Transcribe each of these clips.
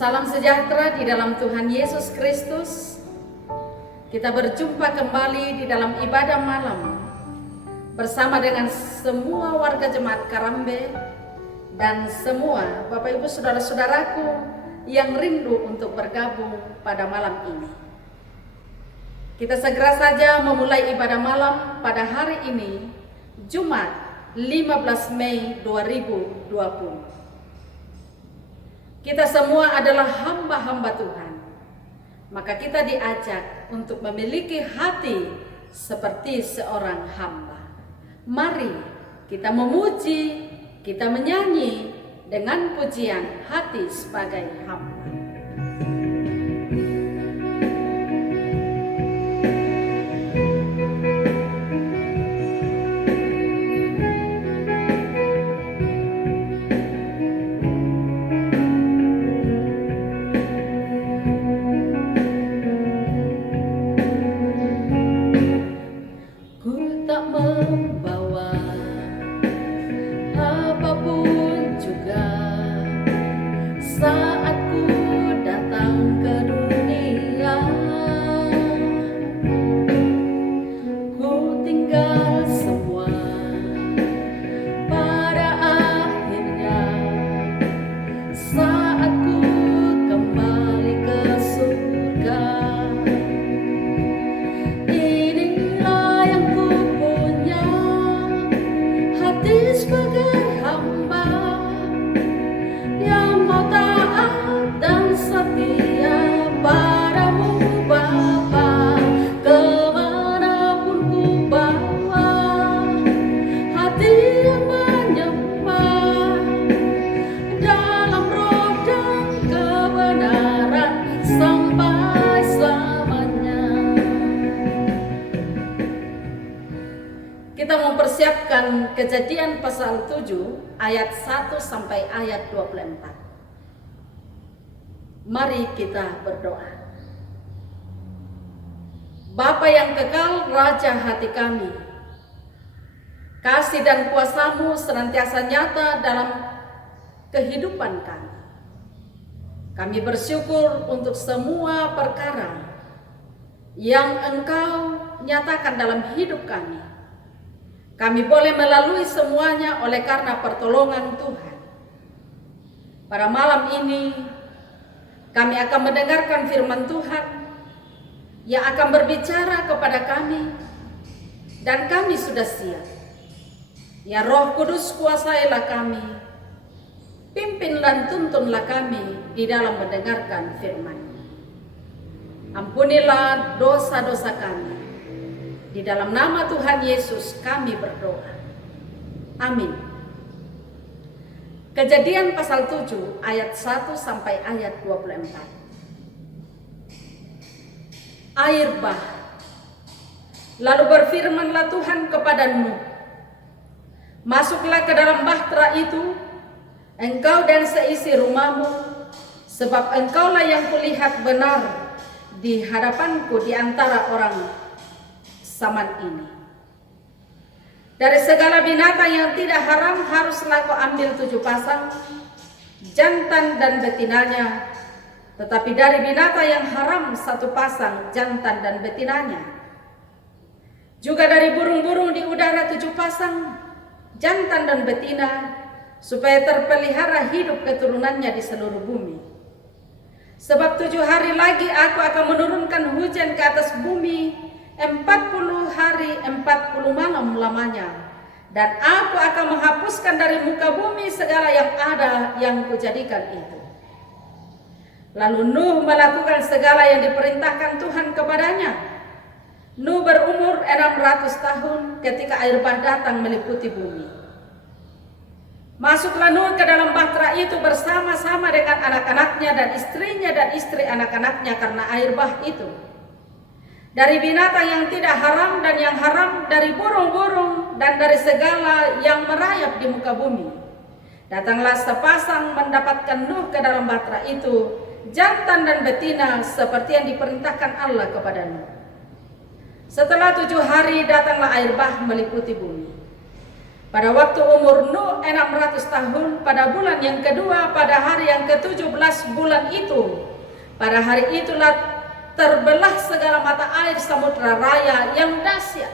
Salam sejahtera di dalam Tuhan Yesus Kristus. Kita berjumpa kembali di dalam ibadah malam bersama dengan semua warga Jemaat Karambe dan semua Bapak Ibu Saudara-saudaraku yang rindu untuk bergabung pada malam ini. Kita segera saja memulai ibadah malam pada hari ini, Jumat 15 Mei 2020. Kita semua adalah hamba-hamba Tuhan. Maka kita diajak untuk memiliki hati seperti seorang hamba. Mari kita memuji, kita menyanyi dengan pujian hati sebagai hamba. Mempersiapkan Kejadian pasal 7 ayat 1 sampai ayat 24. Mari kita berdoa. Bapa yang kekal, Raja hati kami, kasih dan kuasa-Mu senantiasa nyata dalam kehidupan kami. Kami bersyukur untuk semua perkara yang Engkau nyatakan dalam hidup kami. Kami boleh melalui semuanya oleh karena pertolongan Tuhan. Pada malam ini, kami akan mendengarkan firman Tuhan yang akan berbicara kepada kami, dan kami sudah siap. Ya Roh Kudus, kuasailah kami, pimpin dan tuntunlah kami di dalam mendengarkan firman. Ampunilah dosa-dosa kami. Di dalam nama Tuhan Yesus kami berdoa. Amin. Kejadian pasal 7 ayat 1 sampai ayat 24. Air bah. Lalu berfirmanlah Tuhan kepada Nuh, masuklah ke dalam bahtera itu, engkau dan seisi rumahmu, sebab engkaulah yang kulihat benar di hadapanku di antara orang zaman ini. Dari segala binatang yang tidak haram haruslah kau ambil 7 pasang, jantan dan betinanya. Tetapi dari binatang yang haram 1 pasang, jantan dan betinanya. Juga dari burung-burung di udara 7 pasang, jantan dan betina, supaya terpelihara hidup keturunannya di seluruh bumi. Sebab 7 hari lagi aku akan menurunkan hujan ke atas bumi, 40 hari 40 malam lamanya, dan aku akan menghapuskan dari muka bumi segala yang ada yang kujadikan itu. Lalu Nuh melakukan segala yang diperintahkan Tuhan kepadanya. Nuh berumur 600 tahun ketika air bah datang meliputi bumi. Masuklah Nuh ke dalam bahtera itu bersama-sama dengan anak-anaknya dan istrinya dan istri anak-anaknya karena air bah itu. Dari binatang yang tidak haram dan yang haram, dari burung-burung dan dari segala yang merayap di muka bumi. Datanglah sepasang mendapatkan Nuh ke dalam bahtera itu, jantan dan betina seperti yang diperintahkan Allah kepada Nuh. Setelah 7 hari datanglah air bah meliputi bumi. Pada waktu umur Nuh 600 tahun, pada bulan yang kedua, pada hari yang ke-17 bulan itu, pada hari itulah terbelah segala mata air samudra raya yang dahsyat,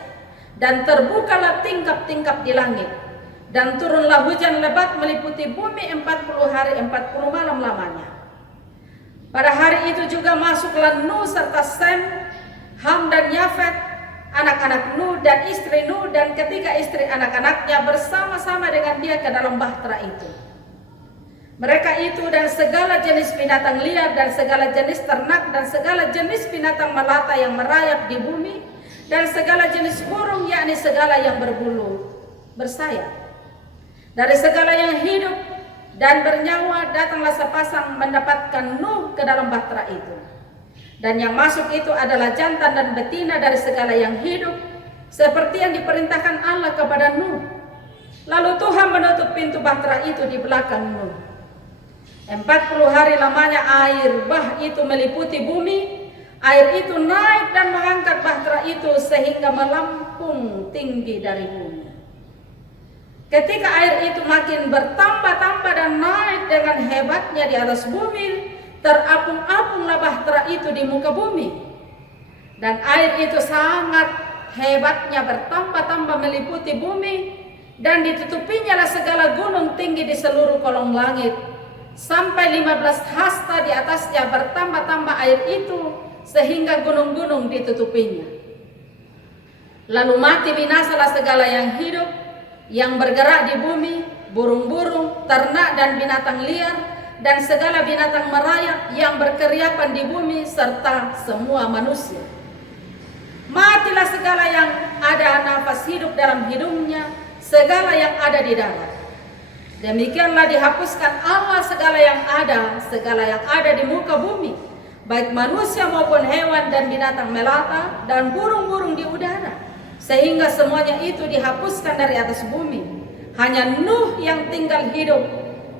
dan terbukalah tingkap-tingkap di langit, dan turunlah hujan lebat meliputi bumi 40 hari 40 malam lamanya. Pada hari itu juga masuklah Nuh serta Sem, Ham dan Yafet, anak-anak Nuh dan istri Nuh dan ketiga istri anak-anaknya bersama-sama dengan dia ke dalam bahtera itu. Mereka itu dan segala jenis binatang liar dan segala jenis ternak dan segala jenis binatang melata yang merayap di bumi dan segala jenis burung, yakni segala yang berbulu bersayap. Dari segala yang hidup dan bernyawa datanglah sepasang mendapatkan Nuh ke dalam bahtera itu. Dan yang masuk itu adalah jantan dan betina dari segala yang hidup, seperti yang diperintahkan Allah kepada Nuh. Lalu Tuhan menutup pintu bahtera itu di belakang Nuh. 40 hari lamanya air bah itu meliputi bumi. Air itu naik dan mengangkat bahtera itu sehingga melampung tinggi dari bumi. Ketika air itu makin bertambah-tambah dan naik dengan hebatnya di atas bumi, terapung-apunglah bahtera itu di muka bumi. Dan air itu sangat hebatnya bertambah-tambah meliputi bumi, dan ditutupinya lah segala gunung tinggi di seluruh kolong langit, sampai 15 hasta di atasnya bertambah-tambah air itu, sehingga gunung-gunung ditutupinya. Lalu mati binasalah segala yang hidup, yang bergerak di bumi, burung-burung, ternak dan binatang liar, dan segala binatang merayap yang berkeriapan di bumi serta semua manusia. Matilah segala yang ada nafas hidup dalam hidungnya, segala yang ada di darat. Demikianlah dihapuskan Allah segala yang ada di muka bumi, baik manusia maupun hewan dan binatang melata dan burung-burung di udara, sehingga semuanya itu dihapuskan dari atas bumi. Hanya Nuh yang tinggal hidup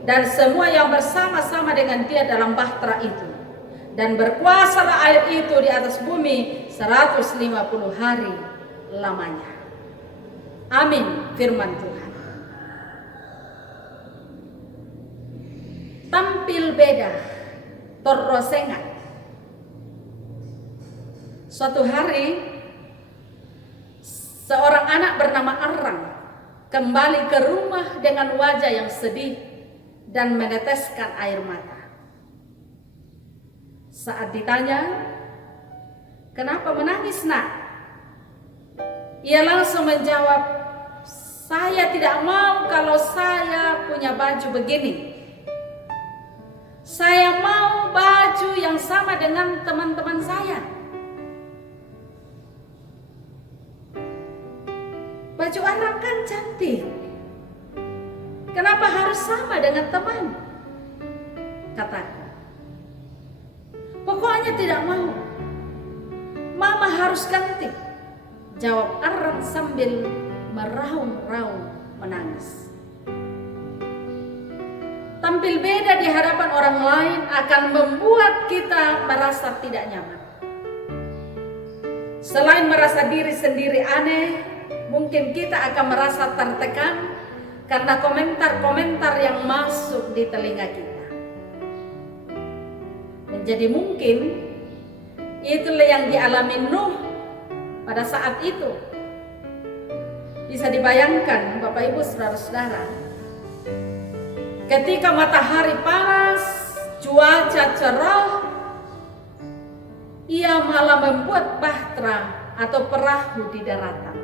dan semua yang bersama-sama dengan dia dalam bahtera itu. Dan berkuasalah air itu di atas bumi 150 hari lamanya. Amin, firman Tuhan. Tampil beda, torrosengat. Suatu hari, seorang anak bernama Arang kembali ke rumah dengan wajah yang sedih dan meneteskan air mata. Saat ditanya, "Kenapa menangis, nak?" Ia langsung menjawab, "Saya tidak mau kalau saya punya baju begini. Saya mau baju yang sama dengan teman-teman saya. Baju anak kan cantik. Kenapa harus sama dengan teman?" kataku. "Pokoknya tidak mau. Mama harus ganti," jawab Arang sambil meraung-raung menangis. Tampil beda di hadapan orang lain akan membuat kita merasa tidak nyaman. Selain merasa diri sendiri aneh, mungkin kita akan merasa tertekan karena komentar-komentar yang masuk di telinga kita. Dan jadi mungkin itulah yang dialami Nuh pada saat itu. Bisa dibayangkan Bapak Ibu Saudara-saudara, ketika matahari panas, cuaca cerah, ia malah membuat bahtera atau perahu di daratan.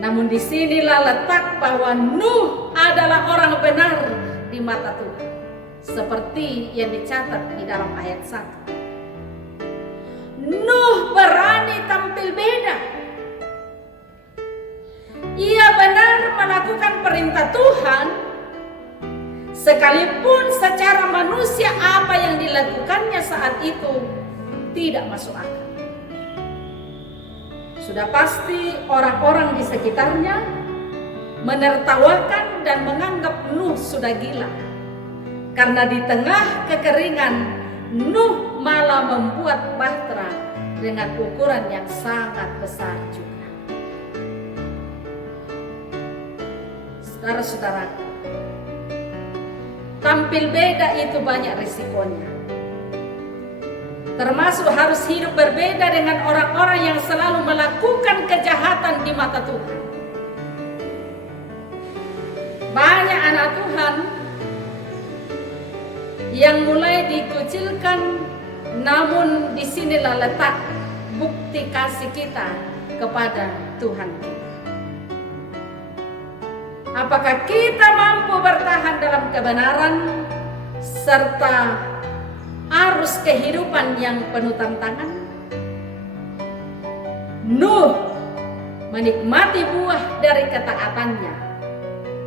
Namun disinilah letak bahwa Nuh adalah orang benar di mata Tuhan, seperti yang dicatat di dalam ayat 1. Nuh berani tampil beda. Ia benar melakukan perintah Tuhan, sekalipun secara manusia apa yang dilakukannya saat itu tidak masuk akal. Sudah pasti orang-orang di sekitarnya menertawakan dan menganggap Nuh sudah gila. Karena di tengah kekeringan, Nuh malah membuat bahtera dengan ukuran yang sangat besar juga. saudara-saudara, tampil beda itu banyak risikonya. Termasuk harus hidup berbeda dengan orang-orang yang selalu melakukan kejahatan di mata Tuhan. Banyak anak Tuhan yang mulai dikucilkan, namun disinilah letak bukti kasih kita kepada Tuhan kita. Apakah kita mampu bertahan dalam kebenaran serta arus kehidupan yang penuh tantangan? Nuh menikmati buah dari ketaatannya.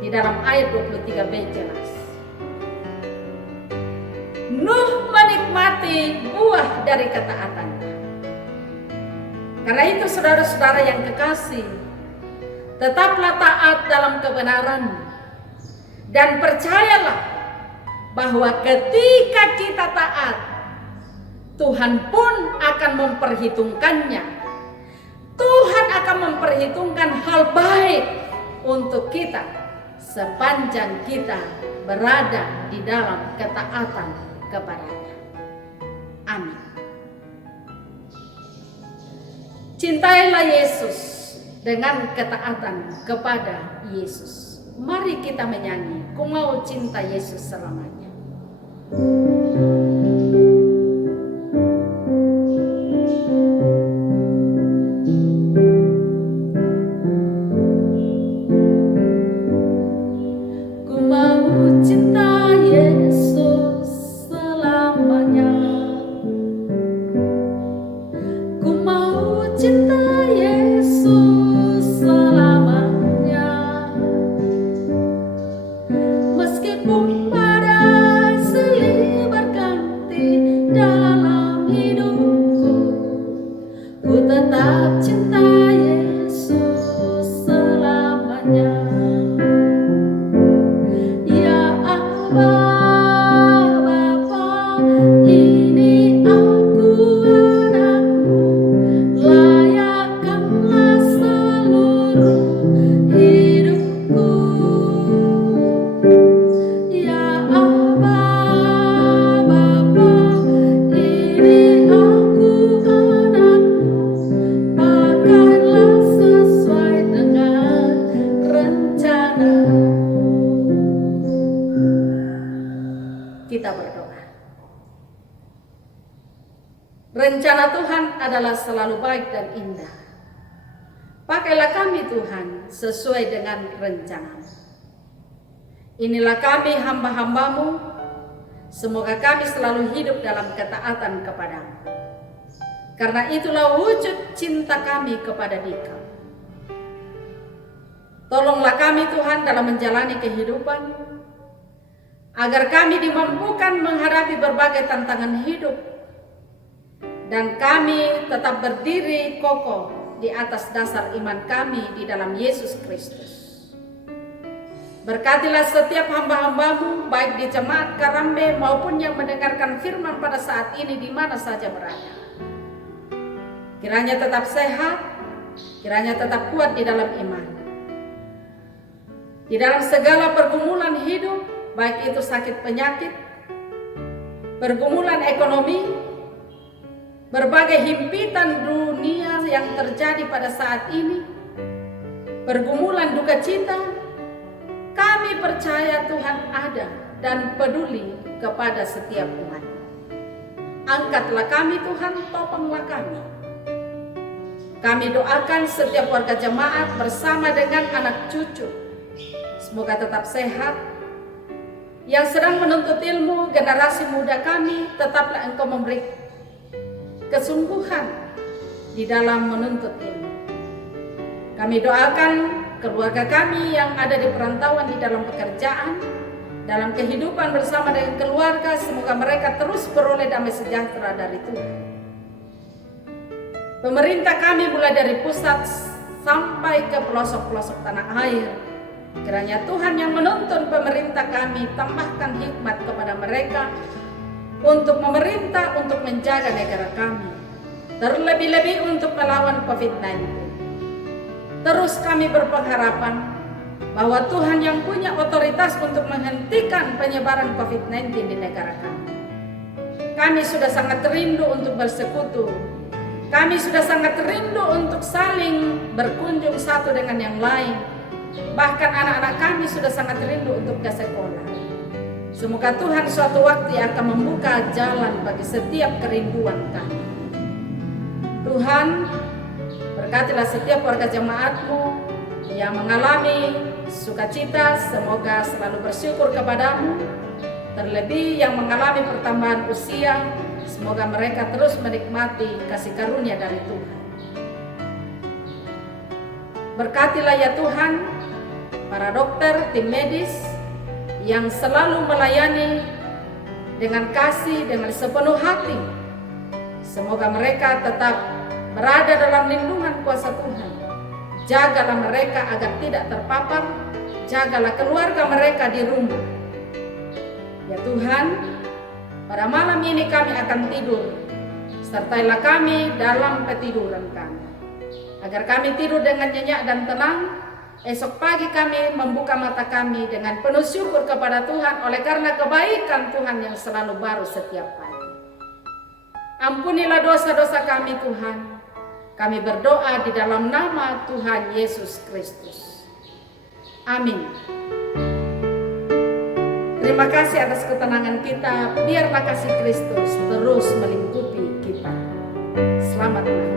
Di dalam ayat 23b jelas. Nuh menikmati buah dari ketaatannya. Karena itu saudara-saudara yang kekasih, tetaplah taat dalam kebenaran. Dan percayalah bahwa ketika kita taat, Tuhan pun akan memperhitungkannya. Tuhan akan memperhitungkan hal baik untuk kita sepanjang kita berada di dalam ketaatan kepada-Nya. Amin. Cintailah Yesus dengan ketaatan kepada Yesus. Mari kita menyanyi, ku mau cinta Yesus selamanya. Rencana Tuhan adalah selalu baik dan indah. Pakailah kami Tuhan sesuai dengan rencana. Inilah kami hamba-hambamu. Semoga kami selalu hidup dalam ketaatan kepadamu. Karena itulah wujud cinta kami kepada Dikau. Tolonglah kami Tuhan dalam menjalani kehidupan, agar kami dimampukan menghadapi berbagai tantangan hidup, dan kami tetap berdiri kokoh di atas dasar iman kami di dalam Yesus Kristus. Berkatilah setiap hamba-hambamu, baik di jemaat Karambe maupun yang mendengarkan firman pada saat ini di mana saja berada. Kiranya tetap sehat, kiranya tetap kuat di dalam iman. Di dalam segala pergumulan hidup, baik itu sakit penyakit, pergumulan ekonomi, berbagai himpitan dunia yang terjadi pada saat ini, pergumulan duka cita, kami percaya Tuhan ada dan peduli kepada setiap umat. Angkatlah kami Tuhan, topanglah kami. Kami doakan setiap warga jemaat bersama dengan anak cucu, semoga tetap sehat. Yang sedang menuntut ilmu, generasi muda kami, tetaplah Engkau memberi kesungguhan di dalam menuntut ilmu. Kami doakan keluarga kami yang ada di perantauan di dalam pekerjaan, dalam kehidupan bersama dengan keluarga, semoga mereka terus beroleh damai sejahtera dari Tuhan. Pemerintah kami mulai dari pusat sampai ke pelosok-pelosok tanah air, kiranya Tuhan yang menuntun pemerintah kami tambahkan hikmat kepada mereka untuk memerintah, untuk menjaga negara kami, terlebih-lebih untuk melawan COVID-19. Terus kami berpengharapan bahwa Tuhan yang punya otoritas untuk menghentikan penyebaran COVID-19 di negara kami. Kami sudah sangat rindu untuk bersekutu. Kami sudah sangat rindu untuk saling berkunjung satu dengan yang lain. Bahkan anak-anak kami sudah sangat rindu untuk ke sekolah. Semoga Tuhan suatu waktu akan membuka jalan bagi setiap kerinduan kami. Tuhan, berkatilah setiap warga jemaat-Mu yang mengalami sukacita, semoga selalu bersyukur kepadamu. Terlebih yang mengalami pertambahan usia, semoga mereka terus menikmati kasih karunia dari Tuhan. Berkatilah ya Tuhan para dokter, tim medis yang selalu melayani dengan kasih, dengan sepenuh hati. Semoga mereka tetap berada dalam lindungan kuasa Tuhan. Jagalah mereka agar tidak terpapar, jagalah keluarga mereka di rumah. Ya Tuhan, pada malam ini kami akan tidur, sertailah kami dalam ketiduran kami, agar kami tidur dengan nyenyak dan tenang. Esok pagi kami membuka mata kami dengan penuh syukur kepada Tuhan oleh karena kebaikan Tuhan yang selalu baru setiap pagi. Ampunilah dosa-dosa kami Tuhan. Kami berdoa di dalam nama Tuhan Yesus Kristus. Amin. Terima kasih atas ketenangan kita. Biarlah kasih Kristus terus melingkupi kita. Selamat malam.